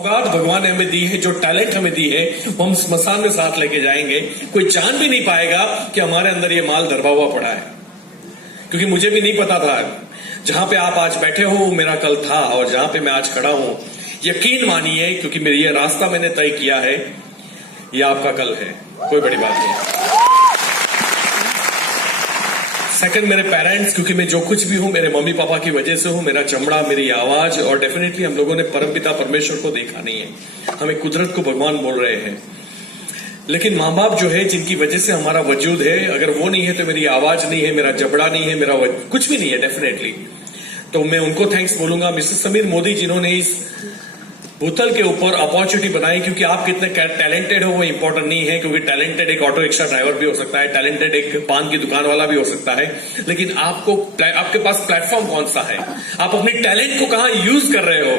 सौगात भगवान ने हमें दी है, जो टैलेंट हमें दी है वो हम स्मशान में साथ लेके जाएंगे। कोई जान भी नहीं पाएगा कि हमारे अंदर ये माल दरबा हुआ पड़ा है, क्योंकि मुझे भी नहीं पता था। जहां पे आप आज बैठे हो वो मेरा कल था, और जहां पे मैं आज खड़ा हूं, यकीन मानिए, क्योंकि मेरी ये रास्ता मैंने तय किया है, ये आपका कल है, कोई बड़ी बात नहीं। सेकंड, मेरे पेरेंट्स, क्योंकि मैं जो कुछ भी हूं मेरे मम्मी पापा की वजह से हूं। मेरा चमड़ा, मेरी आवाज, और डेफिनेटली हम लोगों ने परमपिता परमेश्वर को देखा नहीं है, हमें कुदरत को भगवान बोल रहे हैं। लेकिन माँ बाप जो है, जिनकी वजह से हमारा वजूद है, अगर वो नहीं है तो मेरी आवाज नहीं है, मेरा जबड़ा नहीं है, मेरा कुछ भी नहीं है डेफिनेटली। तो मैं उनको थैंक्स बोलूंगा। मिस्टर समीर मोदी, जिन्होंने इस भूतल के ऊपर अपॉर्चुनिटी बनाई, क्योंकि आप कितने टैलेंटेड हो वो इंपॉर्टेंट नहीं है, क्योंकि टैलेंटेड एक ऑटो रिक्शा ड्राइवर भी हो सकता है, टैलेंटेड एक पान की दुकान वाला भी हो सकता है, लेकिन आपके पास प्लेटफॉर्म कौन सा है, आप अपने टैलेंट को कहां यूज कर रहे हो।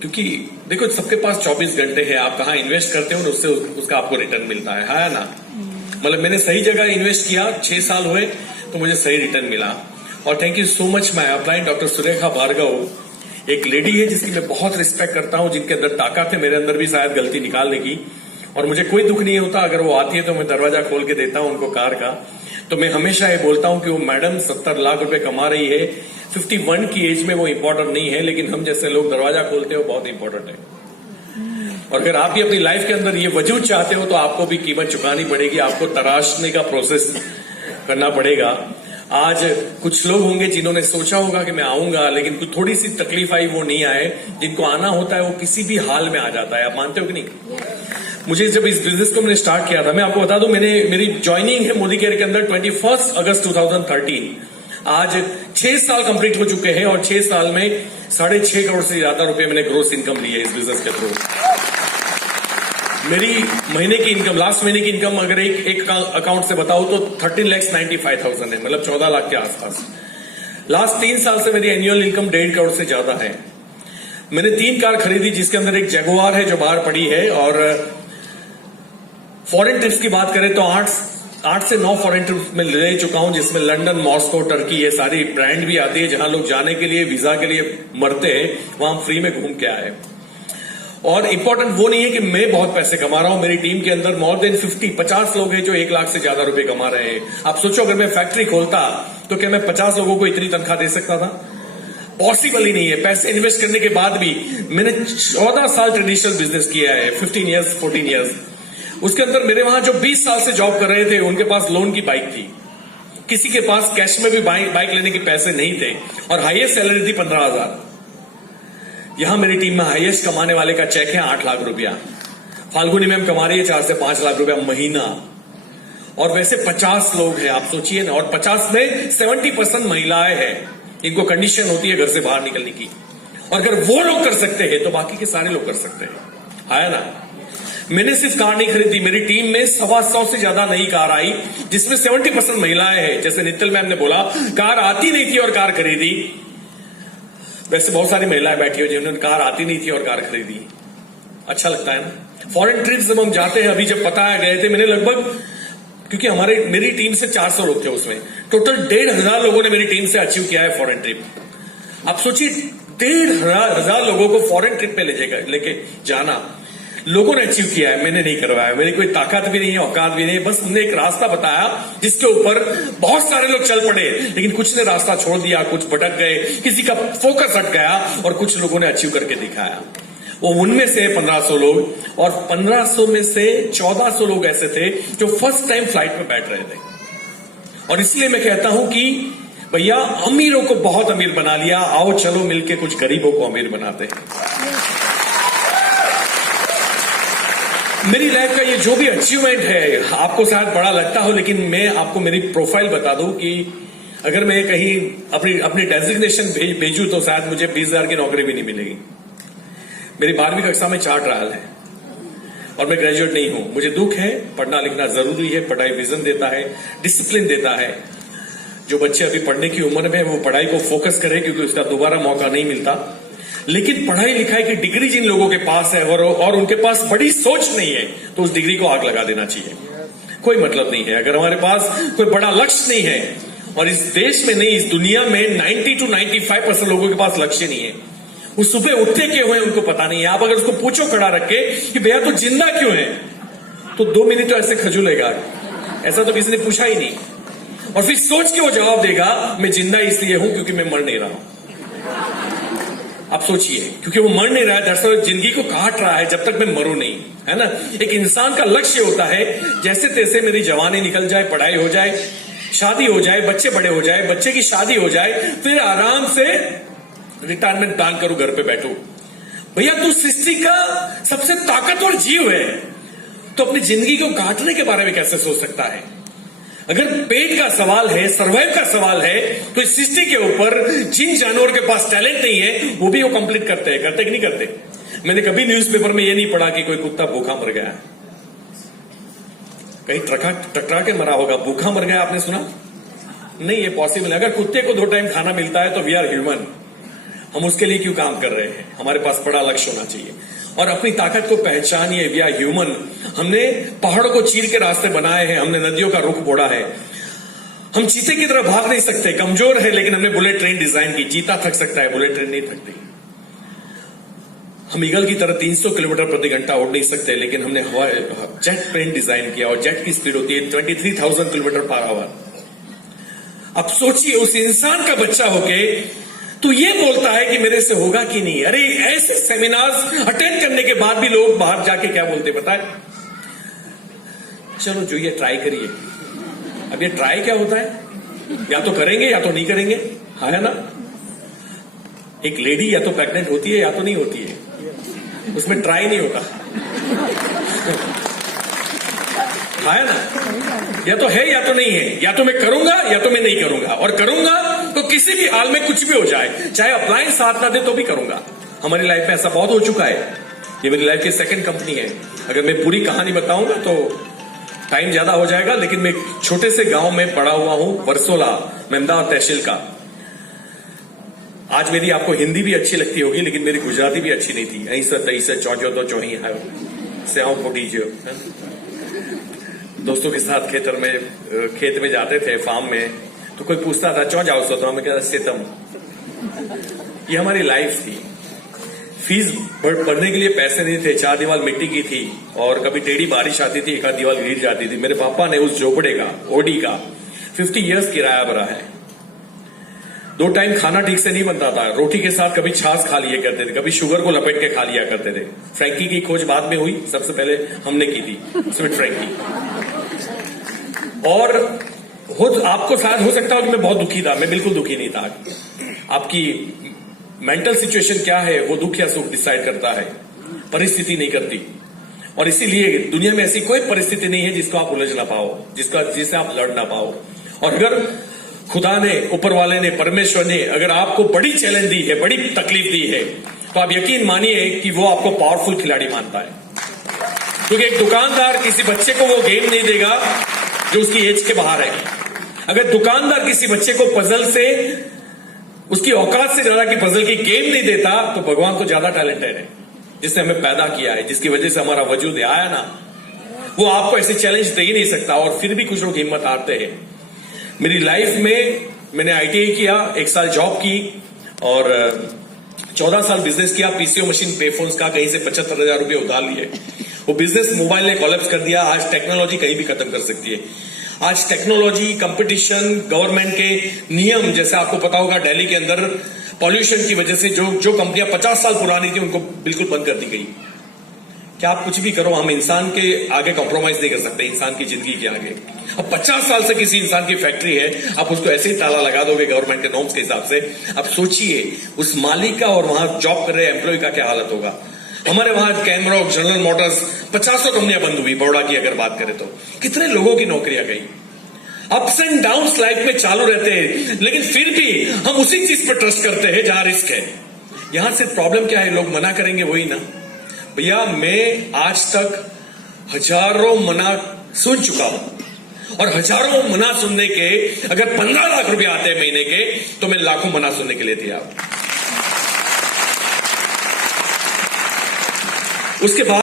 क्योंकि देखो, सबके पास 24 घंटे है, आप कहां इन्वेस्ट करते हो, उससे उसका आपको रिटर्न मिलता है ना। मतलब मैंने सही जगह इन्वेस्ट किया, 6 साल हुए तो मुझे सही रिटर्न मिला। और thank you so much my upline doctor Surekha Bhargav, एक लेडी है जिसकी मैं बहुत रिस्पेक्ट करता हूं, जिनके अंदर ताकत है, मेरे अंदर भी शायद गलती निकालने की, और मुझे कोई दुख नहीं होता अगर वो आती है तो मैं दरवाजा खोल के देता हूं उनको कार का। तो मैं हमेशा ये बोलता हूं कि वो मैडम 70 लाख रुपए कमा रही है, 51 की एज में, वो इंपॉर्टेंट नहीं है, लेकिन हम जैसे लोग दरवाजा खोलते हो बहुत इंपॉर्टेंट है। और अगर आप भी अपनी लाइफ के अंदर ये वजूद चाहते हो तो आपको भी कीमत चुकानी पड़ेगी, आपको तराशने का प्रोसेस करना पड़ेगा। आज कुछ लोग होंगे जिन्होंने सोचा होगा कि मैं आऊंगा, लेकिन कुछ थोड़ी सी तकलीफ आई, वो नहीं आए। जिनको आना होता है वो किसी भी हाल में आ जाता है, आप मानते हो कि नहीं। मुझे जब इस बिजनेस को मैंने स्टार्ट किया था, मैं आपको बता दूं, मेरी ज्वाइनिंग है मोदी केयर के अंदर 21 अगस्त 2013। आज 6 साल कंप्लीट हो चुके हैं, और 6 साल में 6.5 करोड़ से ज्यादा रुपए मैंने ग्रोस इनकम ली है इस बिजनेस के थ्रू। मेरी महीने की इनकम, लास्ट महीने की इनकम अगर एक अकाउंट से बताऊं तो 13,95,000 है, मतलब 14 लाख के आसपास। लास्ट 3 साल से मेरी एनुअल इनकम 1.5 करोड़ से ज्यादा है। मैंने 3 कार खरीदी, जिसके अंदर एक जगुआर है जो बाहर पड़ी है, और फॉरेन ट्रिप्स की बात करें तो 8 से 9 फॉरेन ट्रिप्स में ले चुका हूं, जिसमें लंदन, मॉस्को, टर्की, ये सारी ब्रांड भी आती है, जहां लोग जाने के लिए, वीजा के लिए मरते हैं, वहां हम फ्री में घूम के आए। और इंपॉर्टेंट वो नहीं है कि मैं बहुत पैसे कमा रहा हूं, मेरी टीम के अंदर मोर देन 50 लोग हैं जो 1 लाख से ज्यादा रुपए कमा रहे हैं। आप सोचो, अगर मैं फैक्ट्री खोलता तो क्या मैं 50 लोगों को इतनी तनख्वाह दे सकता था? पॉसिबल ही नहीं है। पैसे इन्वेस्ट करने के बाद भी मैंने 14 साल ट्रेडिशनल बिजनेस किया है, 15 ईयर्स 14 ईयर्स। उसके अंदर मेरे वहां जो 20 साल से जॉब कर रहे थे, उनके पास लोन की बाइक थी, किसी के पास कैश में भी बाइक लेने के पैसे नहीं थे, और हाईएस्ट सैलरी थी 15,000। यहां मेरी टीम में हाईएस्ट कमाने वाले का चेक है 8 लाख रुपया। फाल्गुनी मैम कमा रही है 4 से 5 लाख रुपया महीना, और वैसे 50 लोग हैं, आप सोचिए ना। और 50 में 70% महिलाएं हैं, इनको कंडीशन होती है घर से बाहर निकलने की। और अगर वो लोग कर सकते हैं तो बाकी के सारे लोग कर सकते हैं, है ना। मैंने सिर्फ कार नहीं खरीदी, मेरी टीम में 125 से ज्यादा नई कार आई, जिसमें 70% महिलाएं हैं। जैसे नित्तल मैम ने बोला, कार आती नहीं थी और कार खरीदी। वैसे बहुत सारी महिलाएं बैठी हुई जिन्होंने कार आती नहीं थी और कार खरीदी। अच्छा लगता है ना। फॉरेन ट्रिप्स जब हम जाते हैं, अभी जब पता गए थे, मैंने लगभग, क्योंकि मेरी टीम से 400 लोग थे, उसमें टोटल 1,500 लोगों ने मेरी टीम से अचीव किया है फॉरेन ट्रिप। आप सोचिए, 1,500 लोगों को फॉरेन ट्रिप पे लेके जाना लोगों ने अचीव किया है, मैंने नहीं करवाया। मेरी कोई ताकत भी नहीं है, औकात भी नहीं है, बस हमने एक रास्ता बताया जिसके ऊपर बहुत सारे लोग चल पड़े, लेकिन कुछ ने रास्ता छोड़ दिया, कुछ भटक गए, किसी का फोकस हट गया, और कुछ लोगों ने अचीव करके दिखाया। वो उनमें से 1500 लोग, और 1500 में से 1400 लोग ऐसे थे जो फर्स्ट टाइम फ्लाइट में बैठ रहे थे। और इसलिए मैं कहता हूं कि भैया, अमीरों को बहुत अमीर बना लिया, आओ चलो मिलके कुछ गरीबों को अमीर बनाते हैं। मेरी लाइफ का ये जो भी अचीवमेंट है, आपको शायद बड़ा लगता हो, लेकिन मैं आपको मेरी प्रोफाइल बता दूं कि अगर मैं कहीं अपनी डेजिग्नेशन भेजूं तो शायद मुझे 20,000 की नौकरी भी नहीं मिलेगी। मेरी 12वीं कक्षा में 4 ट्रायल है, और मैं ग्रेजुएट नहीं हूं। मुझे दुख है, पढ़ना लिखना जरूरी है, पढ़ाई विजन देता है, डिसिप्लिन देता है। जो बच्चे अभी पढ़ने की उम्र में, वो पढ़ाई को फोकस करें, क्योंकि उसका दोबारा मौका नहीं मिलता। लेकिन पढ़ाई लिखाई की डिग्री जिन लोगों के पास है और उनके पास बड़ी सोच नहीं है, तो उस डिग्री को आग लगा देना चाहिए। कोई मतलब नहीं है। अगर हमारे पास कोई बड़ा लक्ष्य नहीं है, और इस देश में नहीं, इस दुनिया में 90 to 95% लोगों के पास लक्ष्य नहीं है, वो सुबह उठते क्यों है उनको पता नहीं है। आप अगर उसको पूछो खड़ा रख के कि भैया तू जिंदा क्यों है, तो 2 मिनट तो ऐसे खजुलेगा, ऐसा तो किसी ने पूछा ही नहीं। और फिर सोच के वो जवाब देगा मैं जिंदा इसलिए हूं क्योंकि मैं मर नहीं रहा हूं। आप सोचिए, क्योंकि वो मर नहीं रहा है, दरअसल जिंदगी को काट रहा है जब तक मैं मरूं नहीं, है ना। एक इंसान का लक्ष्य होता है जैसे तैसे मेरी जवानी निकल जाए, पढ़ाई हो जाए, शादी हो जाए, बच्चे बड़े हो जाए, बच्चे की शादी हो जाए, फिर आराम से रिटायरमेंट प्लान करूं, घर पे बैठूं। भैया तू सृष्टि का सबसे ताकतवर जीव है, तो अपनी जिंदगी को काटने के बारे में कैसे सोच सकता है। अगर पेट का सवाल है, सर्वाइव का सवाल है, तो इस सृष्टि के ऊपर जिन जानवर के पास टैलेंट नहीं है वो भी वो कंप्लीट करते हैं, करते कि नहीं करते। मैंने कभी न्यूज़पेपर में ये नहीं पढ़ा कि कोई कुत्ता भूखा मर गया, कहीं टकरा के मरा होगा, भूखा मर गया आपने सुना नहीं, ये पॉसिबल है। अगर कुत्ते को 2 टाइम खाना मिलता है तो वी आर ह्यूमन, हम उसके लिए क्यों काम कर रहे हैं। हमारे पास बड़ा लक्ष्य होना चाहिए और अपनी ताकत को पहचानिए। We are human. हमने पहाड़ों को चीर के रास्ते बनाए हैं, हमने नदियों का रुख बोड़ा है। हम चीते की तरह भाग नहीं सकते, कमजोर है, लेकिन हमने बुलेट ट्रेन डिजाइन की। चीता थक सकता है, बुलेट ट्रेन नहीं थकती। हम ईगल की तरह 300 किलोमीटर प्रति घंटा उड़ नहीं सकते, लेकिन हमने जेट ट्रेन डिजाइन किया और जेट की स्पीड होती है 23,000 किलोमीटर पर आवर। अब सोचिए उस इंसान का बच्चा होके तो ये बोलता है कि मेरे से होगा कि नहीं। अरे ऐसे सेमिनार्स अटेंड करने के बाद भी लोग बाहर जाके क्या बोलते पता है, चलो जो ये ट्राई करिए। अब ये ट्राई क्या होता है, या तो करेंगे या तो नहीं करेंगे, हाँ है ना। एक लेडी या तो प्रेग्नेंट होती है या तो नहीं होती है, उसमें ट्राई नहीं होता, हाँ है ना। या तो है या तो नहीं है, या तो मैं करूंगा या तो मैं नहीं करूंगा, और करूंगा तो किसी भी हाल में कुछ भी हो जाए, चाहे अप्लायंस साथ ना दे तो भी करूंगा। हमारी लाइफ में ऐसा बहुत हो चुका है। ये मेरी लाइफ की 2nd कंपनी है। अगर मैं पूरी कहानी बताऊंगा तो टाइम ज्यादा हो जाएगा, लेकिन मैं छोटे से गांव में पड़ा हुआ हूं, वर्सोला, अहमदाबाद तहसील का। आज मेरी आपको हिंदी भी अच्छी लगती होगी, लेकिन मेरी गुजराती भी अच्छी नहीं थी। यहीं से तई से चौजो तो चौही है से आओ फोटीजियो। दोस्तों के साथ खेत में जाते थे, फार्म में, तो कोई पूछता था चौ जाओ सो, तो हमें कहता सेतम। ये हमारी लाइफ थी। फीस पढ़ने के लिए पैसे नहीं थे, 4 दीवार मिट्टी की थी, और कभी टेढ़ी बारिश आती थी, 1 दीवार गिर जाती थी। मेरे पापा ने उस झोपड़े का, ओडी का 50 इयर्स किराया भरा है। 2 टाइम खाना ठीक से नहीं बनता था, रोटी के साथ कभी छाछ खा लिया करते थे, कभी शुगर को लपेट के खा लिया करते थे। फ्रैंकी की खोज बाद में हुई, सबसे पहले हमने की थी, स्वीट फ्रैंकी। और आपको शायद हो सकता हो कि मैं बहुत दुखी था, मैं बिल्कुल दुखी नहीं था। आपकी मेंटल सिचुएशन क्या है वो दुख या सुख डिसाइड करता है, परिस्थिति नहीं करती। और इसीलिए दुनिया में ऐसी कोई परिस्थिति नहीं है जिसको आप उलझ ना पाओ, जिससे आप लड़ ना पाओ। और अगर खुदा ने, ऊपर वाले ने, परमेश्वर ने अगर आपको बड़ी चैलेंज दी है, बड़ी तकलीफ दी है, तो आप यकीन मानिए कि वो आपको पावरफुल खिलाड़ी मानता है। क्योंकि एक दुकानदार किसी बच्चे को वो गेम नहीं देगा जो उसकी एज के बाहर है। अगर दुकानदार किसी बच्चे को पजल से, उसकी औकात से ज्यादा की पजल की गेम नहीं देता, तो भगवान तो ज्यादा टैलेंटेड है, जिसने हमें पैदा किया है, जिसकी वजह से हमारा वजूद आया ना, वो आपको ऐसे चैलेंज दे ही नहीं सकता। और फिर भी कुछ लोग हिम्मत हारते हैं। मेरी लाइफ में मैंने ITI किया, 1 साल जॉब की, और 14 साल बिजनेस किया। PCO मशीन पे फोन्स का कहीं से 75,000 रुपये उधार लिए। वो बिजनेस मोबाइल ने कोलैप्स कर दिया। आज टेक्नोलॉजी कहीं भी खत्म कर सकती है। आज टेक्नोलॉजी, कंपटीशन, गवर्नमेंट के नियम, जैसे आपको पता होगा दिल्ली के अंदर पॉल्यूशन की वजह से जो कंपनियां 50 साल पुरानी थी उनको बिल्कुल बंद कर दी गई। क्या आप कुछ भी करो, हम इंसान के आगे कॉम्प्रोमाइज नहीं कर सकते, इंसान की जिंदगी के आगे। अब 50 साल से किसी इंसान की फैक्ट्री है, आप उसको ऐसे ही ताला लगा दोगे गवर्नमेंट के नॉर्म्स के हिसाब से। अब सोचिए उस मालिक का और वहां जॉब कर रहे एम्प्लॉय का क्या हालत होगा। हमारे वहां कैमरॉक, जनरल मोटर्स, 50 कंपनियां बंद हुई, बड़ौदा की अगर बात करें तो। कितने लोगों की नौकरियां गई। अप्स एंड डाउन्स लाइफ में चालू रहते हैं, लेकिन फिर भी हम उसी चीज पर ट्रस्ट करते हैं जहां रिस्क है। यहां से प्रॉब्लम क्या है, लोग मना करेंगे वही ना। भैया मैं आज तक हजारों मना सुन चुका हूं, और हजारों मना सुनने के अगर 15 लाख रुपए आते हैं महीने के, तो मैं लाखों मना सुनने के लिए तैयार हूं। उसके बाद